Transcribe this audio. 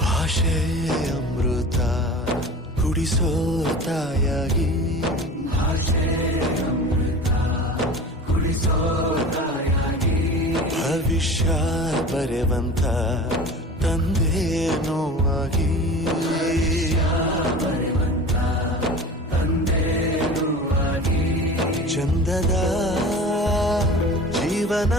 ಭಾಷೆ ಅಮೃತ ಕುಡಿಸೋ ತಾಯಾಗಿ. ಭವಿಷ್ಯ ಬರೆವಂತ ತಂದೆ ನೋವಾಗಿ. ಚಂದದ ಜೀವನ